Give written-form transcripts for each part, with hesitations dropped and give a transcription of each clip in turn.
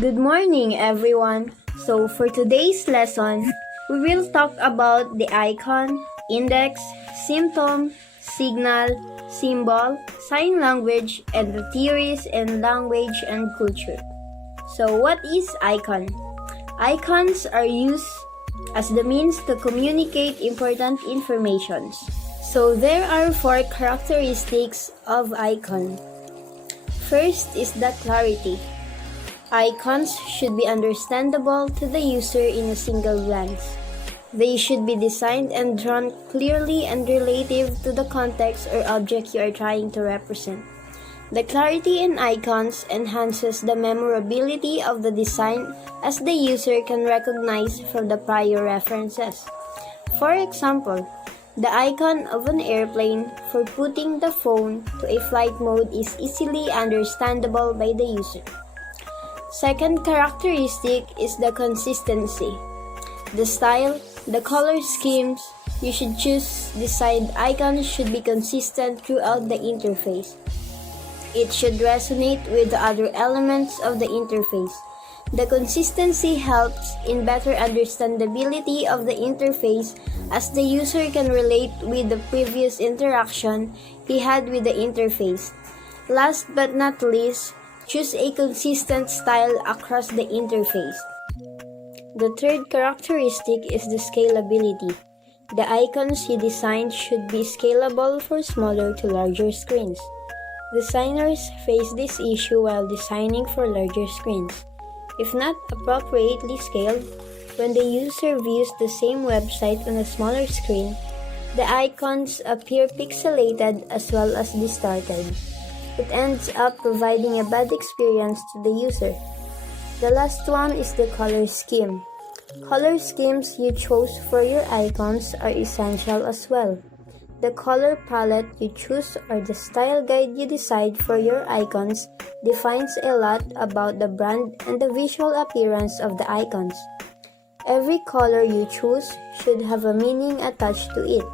Good morning, everyone. So, for today's lesson, we will talk about the icon, index, symptom, signal, symbol, sign language, and the theories in language and culture. So, what is icon? Icons are used as the means to communicate important information. So, there are four characteristics of icon. First is the clarity. Icons should be understandable to the user in a single glance. They should be designed and drawn clearly and relative to the context or object you are trying to represent. The clarity in icons enhances the memorability of the design as the user can recognize from the prior references. For example, the icon of an airplane for putting the phone to a flight mode is easily understandable by the user. Second characteristic is the consistency. The style, the color schemes you should choose decide icons should be consistent throughout the interface. It should resonate with the other elements of the interface. The consistency helps in better understandability of the interface as the user can relate with the previous interaction he had with the interface. Last but not least, choose a consistent style across the interface. The third characteristic is the scalability. The icons you design should be scalable for smaller to larger screens. Designers face this issue while designing for larger screens. If not appropriately scaled, when the user views the same website on a smaller screen, the icons appear pixelated as well as distorted. It ends up providing a bad experience to the user. The last one is the color scheme. Color schemes you chose for your icons are essential as well. The color palette you choose or the style guide you decide for your icons defines a lot about the brand and the visual appearance of the icons. Every color you choose should have a meaning attached to it.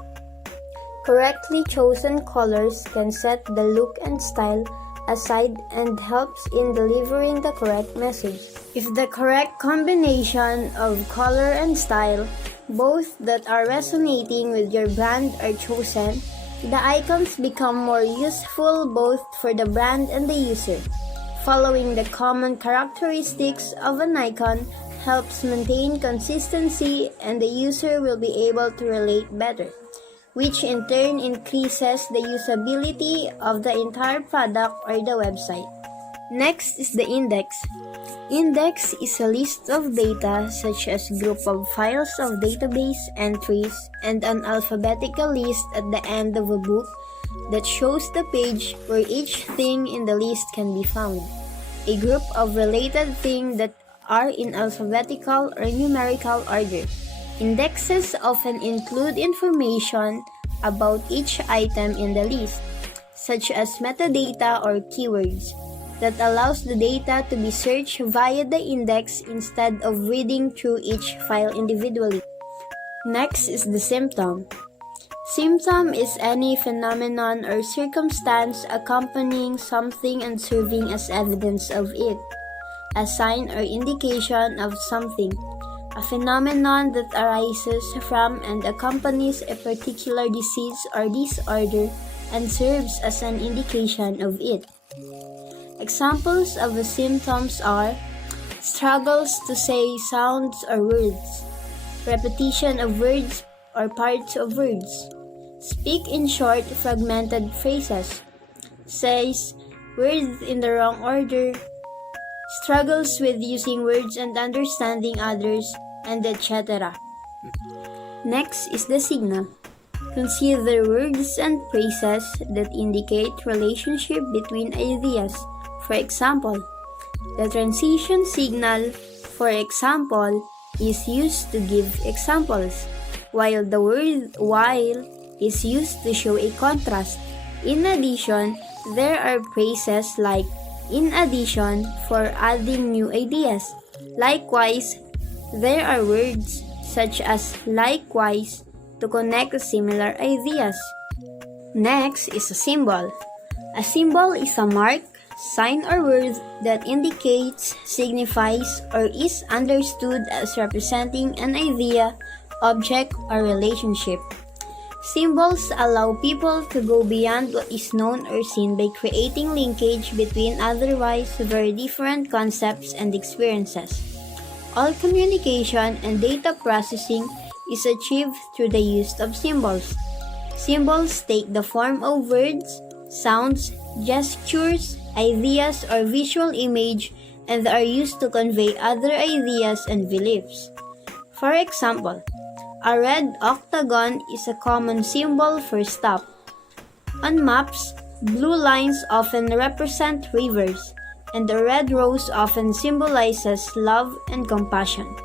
Correctly chosen colors can set the look and style aside and helps in delivering the correct message. If the correct combination of color and style, both that are resonating with your brand, are chosen, the icons become more useful both for the brand and the user. Following the common characteristics of an icon helps maintain consistency and the user will be able to relate better, which in turn increases the usability of the entire product or the website. Next is the index. Index is a list of data such as group of files of database entries and an alphabetical list at the end of a book that shows the page where each thing in the list can be found. A group of related things that are in alphabetical or numerical order. Indexes often include information about each item in the list, such as metadata or keywords, that allows the data to be searched via the index instead of reading through each file individually. Next is the symptom. Symptom is any phenomenon or circumstance accompanying something and serving as evidence of it, a sign or indication of something, a phenomenon that arises from and accompanies a particular disease or disorder and serves as an indication of it. Examples of the symptoms are struggles to say sounds or words, repetition of words or parts of words, speak in short, fragmented phrases, says words in the wrong order, struggles with using words and understanding others, and etc. Next is the signal. Consider words and phrases that indicate relationship between ideas. For example, the transition signal, for example, is used to give examples, while the word while is used to show a contrast. In addition, there are phrases like in addition for adding new ideas. Likewise, there are words such as likewise to connect similar ideas. Next is a symbol. A symbol is a mark, Sign or word that indicates, signifies, or is understood as representing an idea, object, or relationship. Symbols allow people to go beyond what is known or seen by creating linkage between otherwise very different concepts and experiences. All communication and data processing is achieved through the use of symbols. Symbols take the form of words, sounds, gestures, ideas, or visual image and are used to convey other ideas and beliefs. For example, a red octagon is a common symbol for stop. On maps, blue lines often represent rivers, and the red rose often symbolizes love and compassion.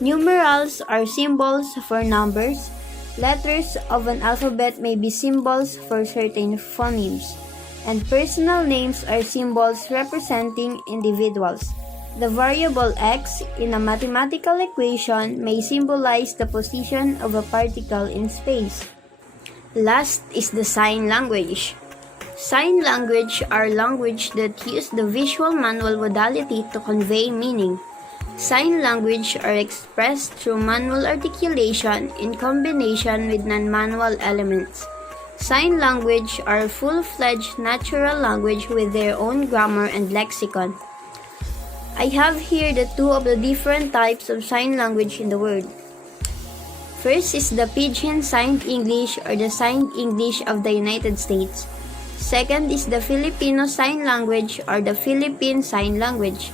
Numerals are symbols for numbers. Letters of an alphabet may be symbols for certain phonemes, and personal names are symbols representing individuals. The variable x in a mathematical equation may symbolize the position of a particle in space. Last is the sign language. Sign language are language that use the visual manual modality to convey meaning. Sign language are expressed through manual articulation in combination with non-manual elements. Sign language are full-fledged natural language with their own grammar and lexicon. I have here the two of the different types of sign language in the world. First is the Pidgin Signed English or the Signed English of the United States. Second is the Filipino Sign Language or the Philippine Sign Language.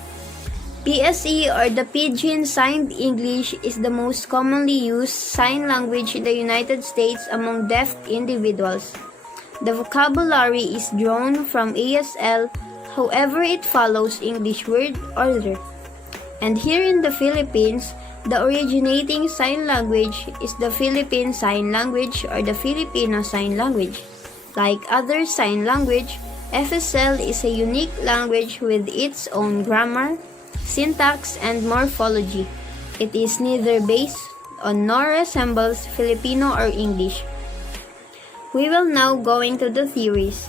PSE or the Pidgin Signed English is the most commonly used sign language in the United States among deaf individuals. The vocabulary is drawn from ASL, however it follows English word order. And here in the Philippines, the originating sign language is the Philippine Sign Language or the Filipino Sign Language. Like other sign language, FSL is a unique language with its own grammar, syntax, and morphology. It is neither based on nor resembles Filipino or English. We will now go into the theories.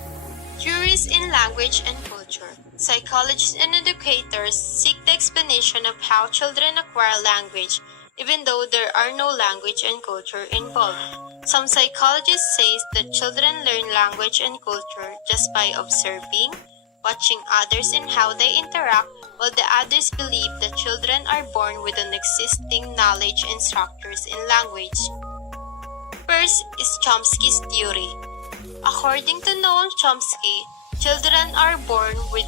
Theories in language and culture. Psychologists and educators seek the explanation of how children acquire language, even though there are no language and culture involved. Some psychologists say that children learn language and culture just by observing, watching others and how they interact, while the others believe that children are born with an existing knowledge and structures in language. First is Chomsky's theory. According to Noam Chomsky, children are born with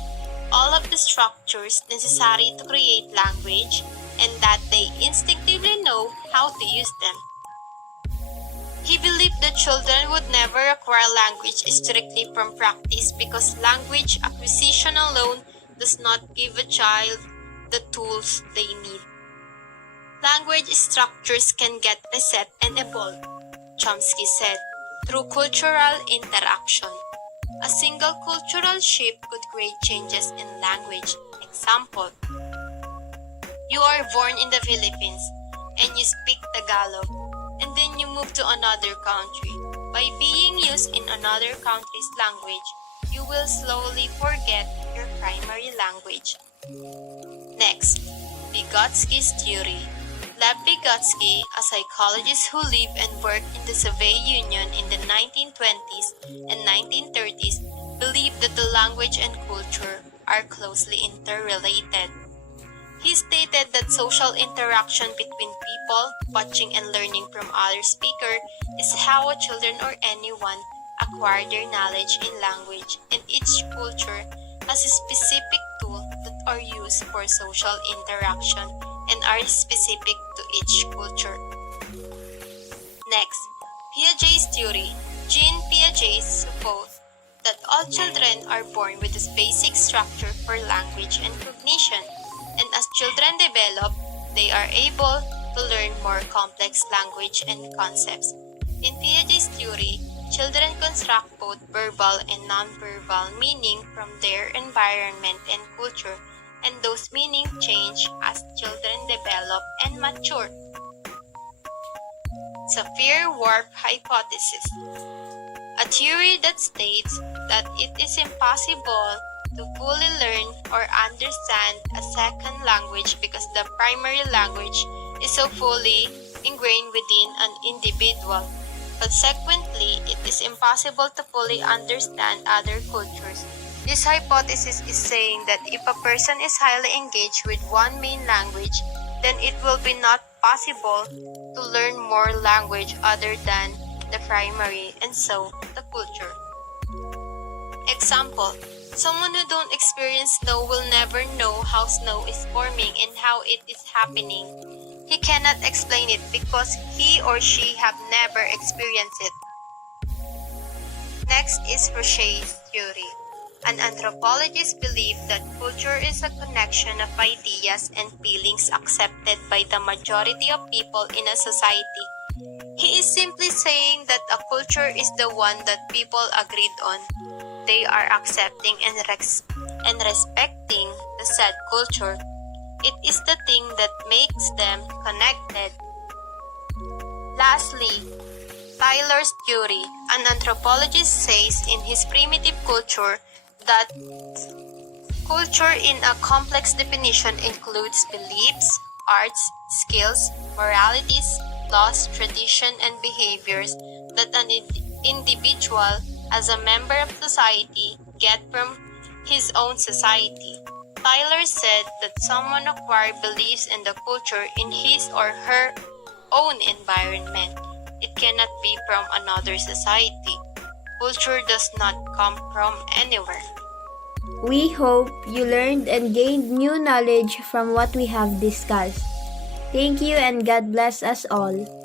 all of the structures necessary to create language and that they instinctively know how to use them. He believed that children would never acquire language strictly from practice because language acquisition alone does not give a child the tools they need. Language structures can get reset and evolve, Chomsky said, through cultural interaction. A single cultural shift could create changes in language. Example, you are born in the Philippines and you speak Tagalog, and then you move to another country. By being used in another country's language, you will slowly forget your primary language. Next, Vygotsky's theory. Lev Vygotsky, a psychologist who lived and worked in the Soviet Union in the 1920s and 1930s, believed that the language and culture are closely interrelated. He stated that social interaction between people, watching and learning from other speakers, is how a children or anyone acquire their knowledge in language, and each culture has a specific tool that are used for social interaction and are specific to each culture. Next, Piaget's theory. Jean Piaget supposed that all children are born with this basic structure for language and cognition, and as children develop, they are able to learn more complex language and concepts. In Piaget's theory, children construct both verbal and non-verbal meaning from their environment and culture, and those meanings change as children develop and mature. Sapir-Whorf hypothesis. A theory that states that it is impossible to fully learn or understand a second language because the primary language is so fully ingrained within an individual. Consequently, it is impossible to fully understand other cultures. This hypothesis is saying that if a person is highly engaged with one main language, then it will be not possible to learn more language other than the primary and so the culture. Example, someone who don't experience snow will never know how snow is forming and how it is happening. He cannot explain it because he or she have never experienced it. Next is Roche's theory. An anthropologist believes that culture is a connection of ideas and feelings accepted by the majority of people in a society. He is simply saying that a culture is the one that people agreed on. They are accepting and respecting the said culture. It is the thing that makes them connected. Lastly, Tyler's theory. An anthropologist says in his primitive culture that culture in a complex definition includes beliefs, arts, skills, moralities, laws, tradition, and behaviors that an individual as a member of society get from his own society. Tyler said that someone acquired beliefs in the culture in his or her own environment. It cannot be from another society. Culture does not come from anywhere. We hope you learned and gained new knowledge from what we have discussed. Thank you and God bless us all.